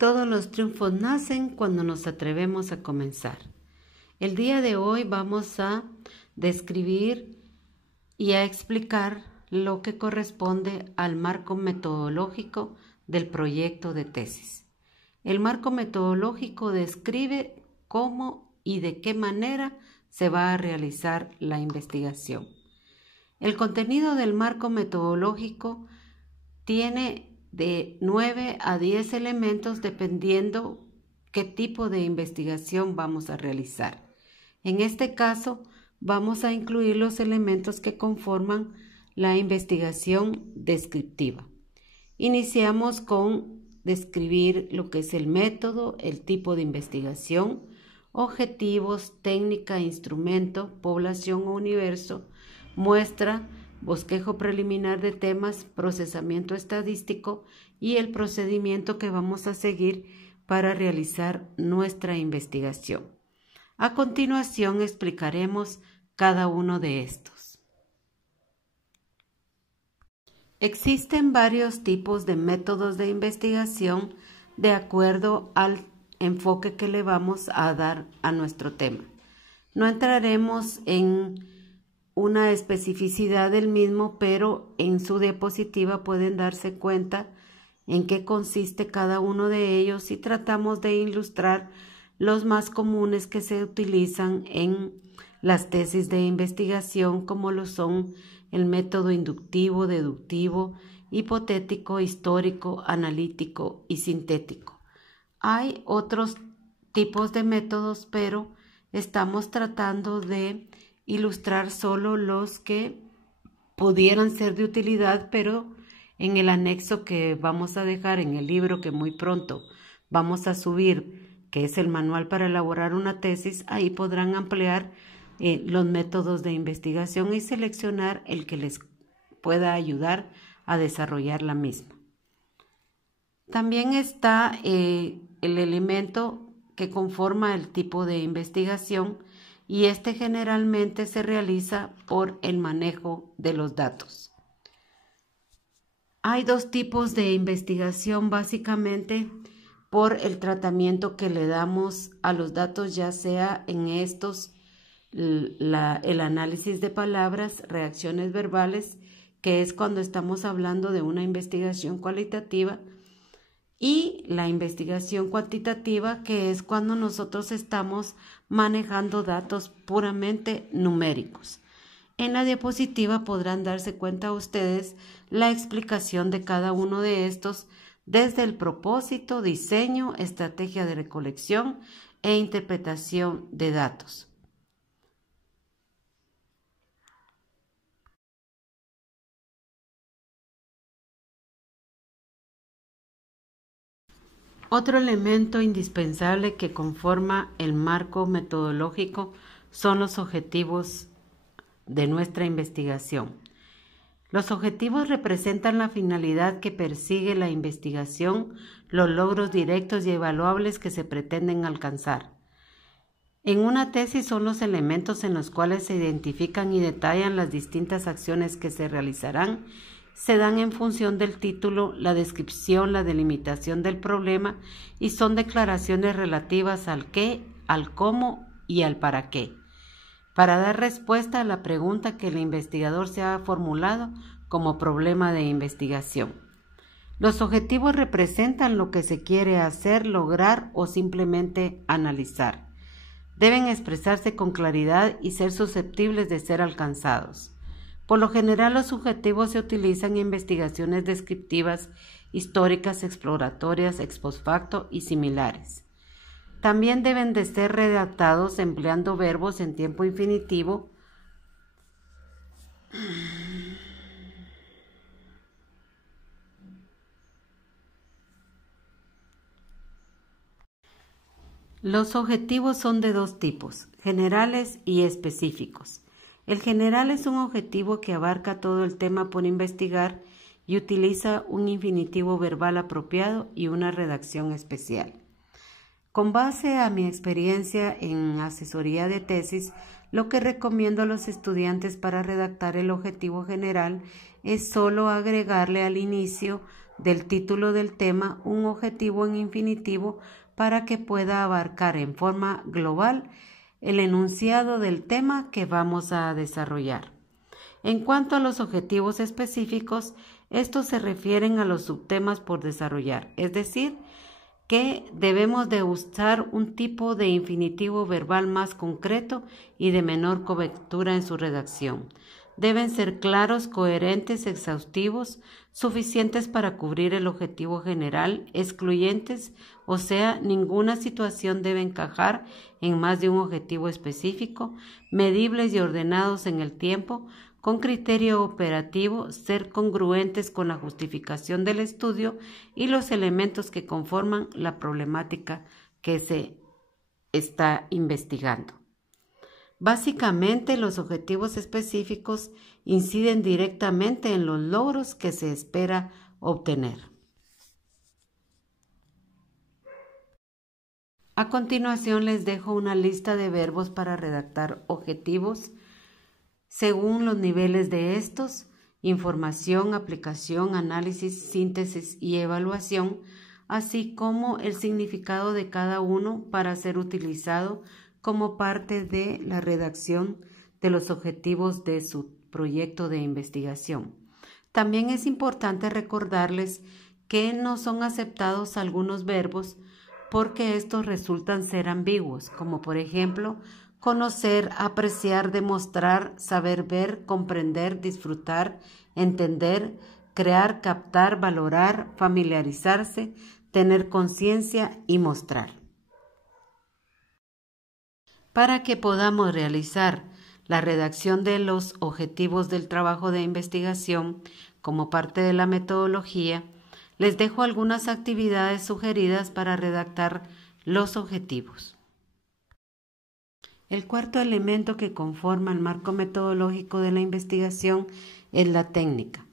Todos los triunfos nacen cuando nos atrevemos a comenzar. El día de hoy vamos a describir y a explicar lo que corresponde al marco metodológico del proyecto de tesis. El marco metodológico describe cómo y de qué manera se va a realizar la investigación. El contenido del marco metodológico tiene de 9 a 10 elementos dependiendo qué tipo de investigación vamos a realizar. En este caso, vamos a incluir los elementos que conforman la investigación descriptiva. Iniciamos con describir lo que es el método, el tipo de investigación, objetivos, técnica, instrumento, población o universo, muestra, bosquejo preliminar de temas, procesamiento estadístico y el procedimiento que vamos a seguir para realizar nuestra investigación. A continuación explicaremos cada uno de estos. Existen varios tipos de métodos de investigación de acuerdo al enfoque que le vamos a dar a nuestro tema. No entraremos en una especificidad del mismo, pero en su diapositiva pueden darse cuenta en qué consiste cada uno de ellos y tratamos de ilustrar los más comunes que se utilizan en las tesis de investigación, como lo son el método inductivo, deductivo, hipotético, histórico, analítico y sintético. Hay otros tipos de métodos, pero estamos tratando de ilustrar solo los que pudieran ser de utilidad, pero en el anexo que vamos a dejar en el libro que muy pronto vamos a subir, que es el manual para elaborar una tesis, ahí podrán ampliar los métodos de investigación y seleccionar el que les pueda ayudar a desarrollar la misma. También está el elemento que conforma el tipo de investigación, y este generalmente se realiza por el manejo de los datos. Hay dos tipos de investigación básicamente por el tratamiento que le damos a los datos, ya sea en estos el análisis de palabras, reacciones verbales, que es cuando estamos hablando de una investigación cualitativa, y la investigación cuantitativa, que es cuando nosotros estamos manejando datos puramente numéricos. En la diapositiva podrán darse cuenta ustedes la explicación de cada uno de estos desde el propósito, diseño, estrategia de recolección e interpretación de datos. Otro elemento indispensable que conforma el marco metodológico son los objetivos de nuestra investigación. Los objetivos representan la finalidad que persigue la investigación, los logros directos y evaluables que se pretenden alcanzar. En una tesis son los elementos en los cuales se identifican y detallan las distintas acciones que se realizarán. Se dan en función del título, la descripción, la delimitación del problema y son declaraciones relativas al qué, al cómo y al para qué, para dar respuesta a la pregunta que el investigador se ha formulado como problema de investigación. Los objetivos representan lo que se quiere hacer, lograr o simplemente analizar. Deben expresarse con claridad y ser susceptibles de ser alcanzados. Por lo general, los objetivos se utilizan en investigaciones descriptivas, históricas, exploratorias, ex post facto y similares. También deben de ser redactados empleando verbos en tiempo infinitivo Los objetivos son de dos tipos, generales y específicos. El general es un objetivo que abarca todo el tema por investigar y utiliza un infinitivo verbal apropiado y una redacción especial. Con base a mi experiencia en asesoría de tesis, lo que recomiendo a los estudiantes para redactar el objetivo general es solo agregarle al inicio del título del tema un objetivo en infinitivo para que pueda abarcar en forma global el enunciado del tema que vamos a desarrollar. En cuanto a los objetivos específicos, estos se refieren a los subtemas por desarrollar, es decir, que debemos de usar un tipo de infinitivo verbal más concreto y de menor cobertura en su redacción. Deben ser claros, coherentes, exhaustivos, suficientes para cubrir el objetivo general, excluyentes, o sea, ninguna situación debe encajar en más de un objetivo específico, medibles y ordenados en el tiempo, con criterio operativo, ser congruentes con la justificación del estudio y los elementos que conforman la problemática que se está investigando. Básicamente, los objetivos específicos inciden directamente en los logros que se espera obtener. A continuación, les dejo una lista de verbos para redactar objetivos según los niveles de estos: información, aplicación, análisis, síntesis y evaluación, así como el significado de cada uno para ser utilizado como parte de la redacción de los objetivos de su proyecto de investigación. También es importante recordarles que no son aceptados algunos verbos porque estos resultan ser ambiguos, como por ejemplo conocer, apreciar, demostrar, saber ver, comprender, disfrutar, entender, crear, captar, valorar, familiarizarse, tener conciencia y mostrar. Para que podamos realizar la redacción de los objetivos del trabajo de investigación como parte de la metodología, les dejo algunas actividades sugeridas para redactar los objetivos. El cuarto elemento que conforma el marco metodológico de la investigación es la técnica,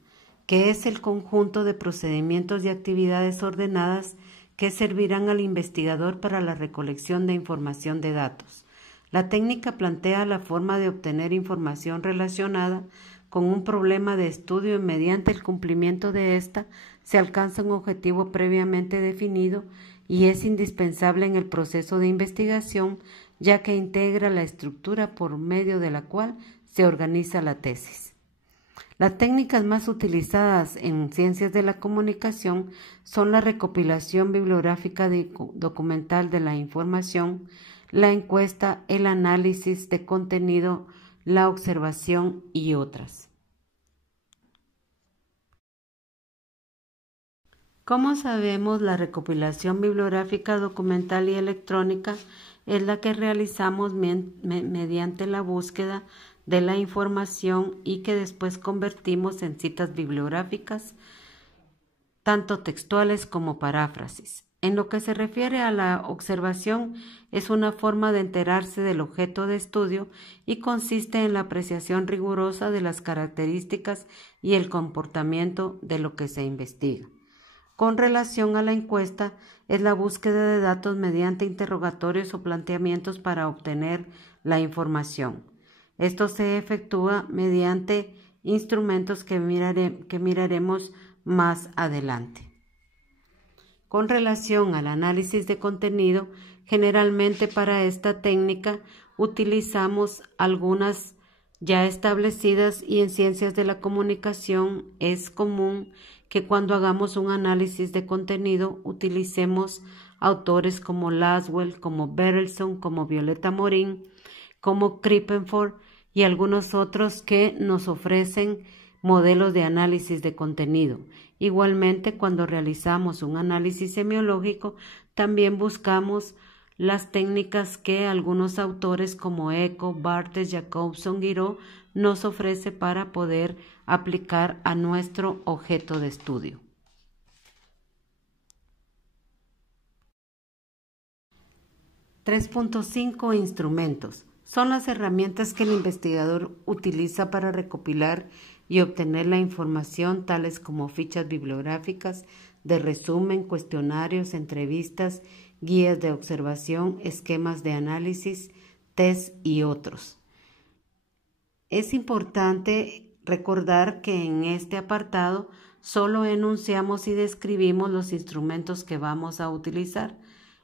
que es el conjunto de procedimientos y actividades ordenadas que servirán al investigador para la recolección de información de datos. La técnica plantea la forma de obtener información relacionada con un problema de estudio y mediante el cumplimiento de ésta se alcanza un objetivo previamente definido y es indispensable en el proceso de investigación, ya que integra la estructura por medio de la cual se organiza la tesis. Las técnicas más utilizadas en ciencias de la comunicación son la recopilación bibliográfica documental de la información, la encuesta, el análisis de contenido, la observación y otras. Como sabemos, la recopilación bibliográfica documental y electrónica es la que realizamos mediante la búsqueda de la información y que después convertimos en citas bibliográficas, tanto textuales como paráfrasis. En lo que se refiere a la observación, es una forma de enterarse del objeto de estudio y consiste en la apreciación rigurosa de las características y el comportamiento de lo que se investiga. Con relación a la encuesta, es la búsqueda de datos mediante interrogatorios o planteamientos para obtener la información. Esto se efectúa mediante instrumentos que miraremos más adelante. Con relación al análisis de contenido, generalmente para esta técnica utilizamos algunas ya establecidas y en ciencias de la comunicación es común que cuando hagamos un análisis de contenido utilicemos autores como Laswell, como Berelson, como Violeta Morín, como Krippenford y algunos otros que nos ofrecen modelos de análisis de contenido. Igualmente, cuando realizamos un análisis semiológico, también buscamos las técnicas que algunos autores como Eco, Barthes, Jacobson, Guiraud nos ofrece para poder aplicar a nuestro objeto de estudio. (3.5) Instrumentos. Son las herramientas que el investigador utiliza para recopilar y obtener la información, tales como fichas bibliográficas de resumen, cuestionarios, entrevistas, guías de observación, esquemas de análisis, test y otros. Es importante recordar que en este apartado solo enunciamos y describimos los instrumentos que vamos a utilizar.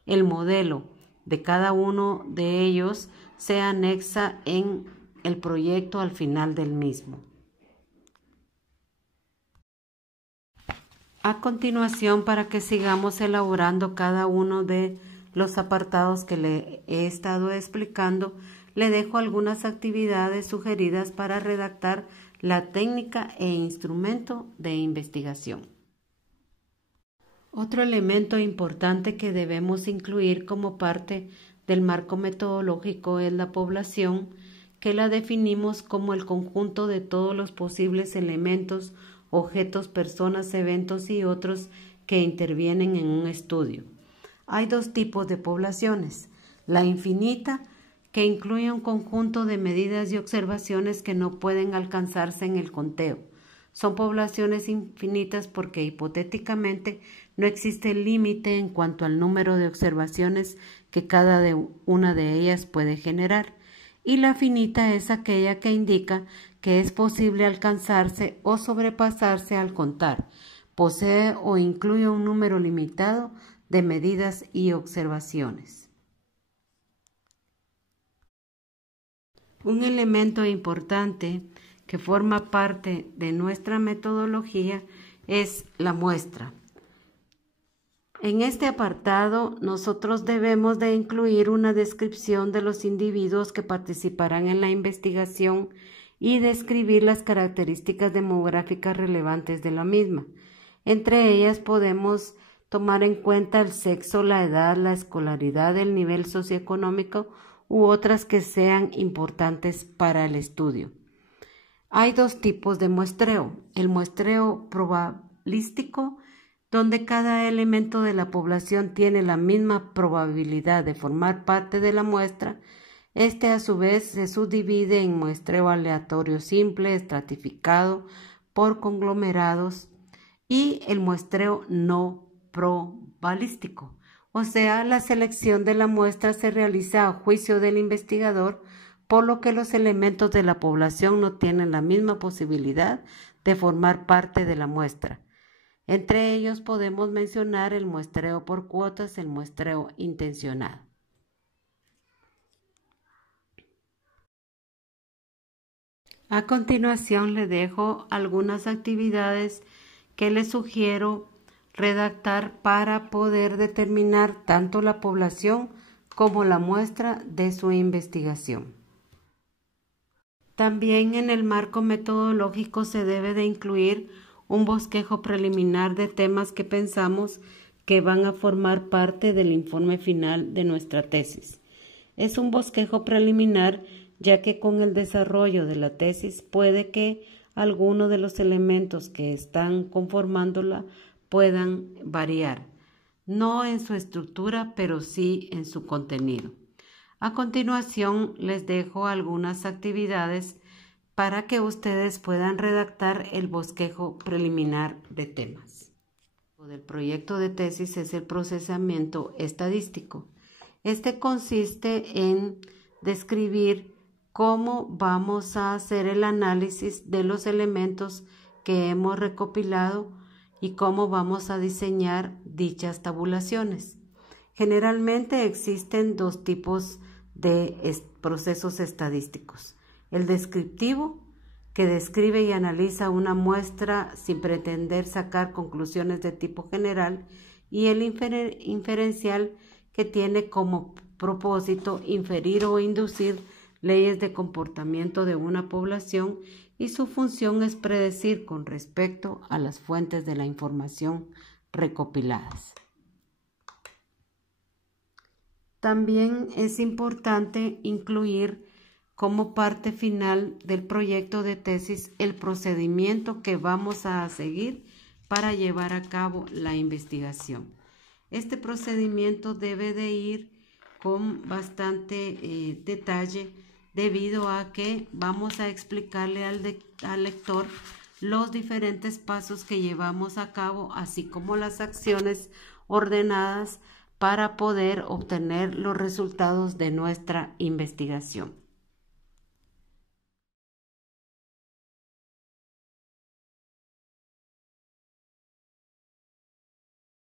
El modelo de cada uno de ellos se anexa en el proyecto al final del mismo. A continuación, para que sigamos elaborando cada uno de los apartados que le he estado explicando, le dejo algunas actividades sugeridas para redactar la técnica e instrumento de investigación. Otro elemento importante que debemos incluir como parte del marco metodológico es la población, que la definimos como el conjunto de todos los posibles elementos, objetos, personas, eventos y otros que intervienen en un estudio. Hay dos tipos de poblaciones: la infinita, que incluye un conjunto de medidas y observaciones que no pueden alcanzarse en el conteo. Son poblaciones infinitas porque hipotéticamente no existe límite en cuanto al número de observaciones que cada una de ellas puede generar. Y la finita es aquella que indica que es posible alcanzarse o sobrepasarse al contar. Posee o incluye un número limitado de medidas y observaciones. Un elemento importante que forma parte de nuestra metodología es la muestra. En este apartado, nosotros debemos de incluir una descripción de los individuos que participarán en la investigación y describir las características demográficas relevantes de la misma. Entre ellas podemos tomar en cuenta el sexo, la edad, la escolaridad, el nivel socioeconómico u otras que sean importantes para el estudio. Hay dos tipos de muestreo: el muestreo probabilístico, donde cada elemento de la población tiene la misma probabilidad de formar parte de la muestra. Este a su vez se subdivide en muestreo aleatorio simple, estratificado por conglomerados, y el muestreo no probabilístico. O sea, la selección de la muestra se realiza a juicio del investigador, por lo que los elementos de la población no tienen la misma posibilidad de formar parte de la muestra. Entre ellos podemos mencionar el muestreo por cuotas, el muestreo intencionado. A continuación le dejo algunas actividades que les sugiero redactar para poder determinar tanto la población como la muestra de su investigación. También en el marco metodológico se debe de incluir un bosquejo preliminar de temas que pensamos que van a formar parte del informe final de nuestra tesis. Es un bosquejo preliminar ya que con el desarrollo de la tesis puede que alguno de los elementos que están conformándola puedan variar, no en su estructura, pero sí en su contenido. A continuación, les dejo algunas actividades para que ustedes puedan redactar el bosquejo preliminar de temas. El proyecto de tesis es el procesamiento estadístico. Este consiste en describir cómo vamos a hacer el análisis de los elementos que hemos recopilado y cómo vamos a diseñar dichas tabulaciones. Generalmente existen dos tipos de procesos estadísticos: el descriptivo, que describe y analiza una muestra sin pretender sacar conclusiones de tipo general, y el inferencial, que tiene como propósito inferir o inducir leyes de comportamiento de una población, y su función es predecir con respecto a las fuentes de la información recopiladas. También es importante incluir como parte final del proyecto de tesis el procedimiento que vamos a seguir para llevar a cabo la investigación. Este procedimiento debe de ir con bastante detalle, debido a que vamos a explicarle al lector los diferentes pasos que llevamos a cabo, así como las acciones ordenadas para poder obtener los resultados de nuestra investigación.